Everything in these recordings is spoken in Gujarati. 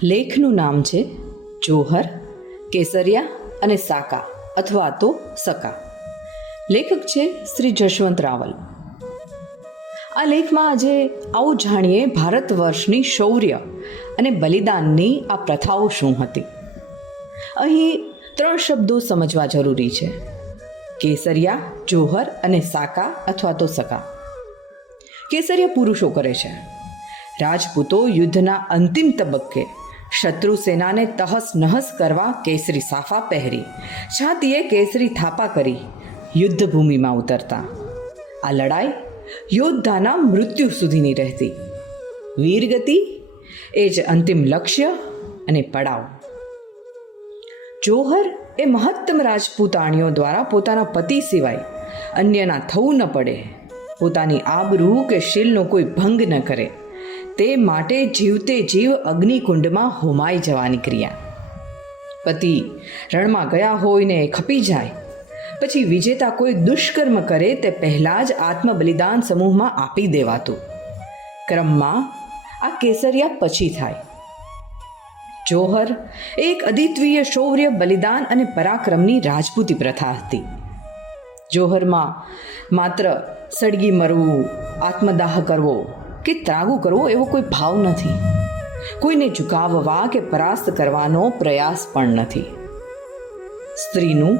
લેખનું નામ છે જોહર, કેસરિયા અને સાકા અથવા તો સકા. લેખક છે શ્રી જશવંત રાવલ. આ લેખમાં આજે આવો જાણીએ ભારત વર્ષની શૌર્ય અને બલિદાનની આ પ્રથાઓ શું હતી. અહીં 3 શબ્દો સમજવા જરૂરી છે: કેસરિયા, જોહર અને સાકા અથવા તો સકા. કેસરિયા પુરુષો કરે છે. રાજપૂતો યુદ્ધના અંતિમ તબક્કે શત્રુ સેનાને તહસ નહસ કરવા કેસરી સાફા પહેરી છાતીએ કેસરી થાપા કરી યુદ્ધભૂમિમાં ઉતરતા. આ લડાઈ યોદ્ધાના મૃત્યુ સુધીની રહેતી. વીરગતિ એ જ અંતિમ લક્ષ્ય અને પડાવ. જોહર એ મહત્તમ રાજપૂતાણીઓ દ્વારા પોતાના પતિ સિવાય અન્યના થવું ન પડે, પોતાની આબરૂ કે શીલનો કોઈ ભંગ ન કરે તે માટે જીવતે જીવ અગ્નિકુંડમાં હોમાઈ જવાની ક્રિયા. પતિ રણમાં ગયા હોય ને ખપી જાય પછી વિજેતા કોઈ દુષ્કર્મ કરે તે પહેલાં જ આત્મબલિદાન સમૂહમાં આપી દેવાતું. ક્રમમાં આ કેસરિયા પછી થાય. જોહર એક અદ્વિતીય શૌર્ય, બલિદાન અને પરાક્રમની રાજપૂતી પ્રથા હતી. જોહરમાં માત્ર સળગી મરવું, આત્મદાહ કરવો કે ત્રાગુ કરવો એવો કોઈ ભાવ નથી. કોઈને ઝુકાવવા કે પરાસ્ત કરવાનો પ્રયાસ પણ નથી. સ્ત્રીનું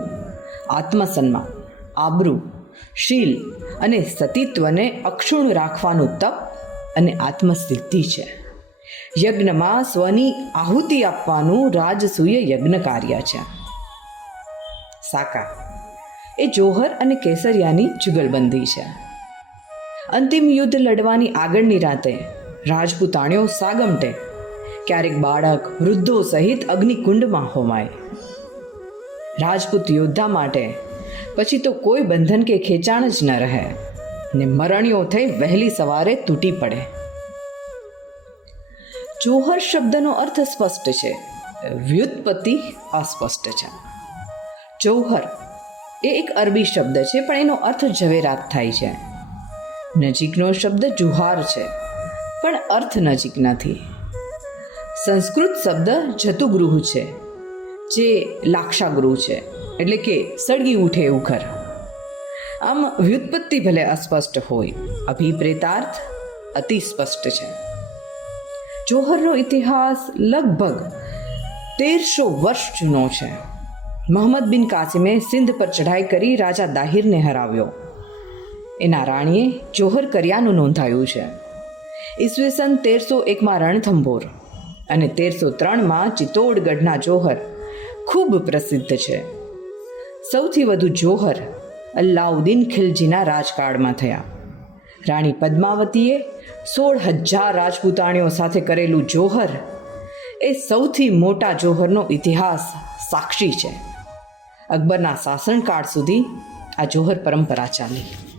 આત્મસન્માન, આબરૂ, શીલ અને સતીત્વને અક્ષુણ્ણ રાખવાનું તપ અને આત્મસિદ્ધિ છે. યજ્ઞમાં સ્વની આહુતિ આપવાનું રાજસૂય યજ્ઞ કાર્ય છે. સાકા એ જોહર અને કેસરિયાની જુગલબંધી છે. અંતિમ યુદ્ધ લડવાની આગળની રાતે રાજપૂતાણીઓ સાગમટે, ક્યારેક બાળક, વૃદ્ધો સહિત અગ્નિકુંડમાં હોમાય. રાજપૂત યોદ્ધા માટે પછી તો કોઈ બંધન કે ખેંચાણ જ ન રહે ને મરણીઓ થઈ વહેલી સવારે તૂટી પડે. જોહર શબ્દનો અર્થ સ્પષ્ટ છે, વ્યુત્પત્તિ અસ્પષ્ટ છે. જોહર એ એક અરબી શબ્દ છે, પણ એનો અર્થ ઝવેરાત થાય છે. નજીકનો શબ્દ જુહાર છે, પણ અર્થ નજીક નથી. સંસ્કૃત શબ્દ જતુગૃહ છે, જે લાક્ષાગૃહ છે, એટલે કે સળગી ઉઠે એવું ઘર. આમ વ્યુત્પત્તિ ભલે અસ્પષ્ટ હોય, અભિપ્રેતાર્થ અતિ સ્પષ્ટ છે. જોહરનો ઇતિહાસ લગભગ 1300 વર્ષ જૂનો છે. મોહમ્મદ બિન કાસિમે સિંધ પર ચઢાઈ કરી રાજા દાહિરને હરાવ્યો. એના રાણીએ જોહર કર્યાનું નોંધાયું છે. ઈસવીસન 1301માં રણથંભોર અને 1303માં ચિત્તોડગઢના જોહર ખૂબ પ્રસિદ્ધ છે. સૌથી વધુ જોહર અલાઉદ્દીન ખિલજીના રાજકાળમાં થયા. રાણી પદ્માવતીએ 16,000 રાજપૂતાણીઓ સાથે કરેલું જોહર એ સૌથી મોટા જોહરનો ઇતિહાસ સાક્ષી છે. અકબરના શાસનકાળ સુધી આ જોહર પરંપરા ચાલી.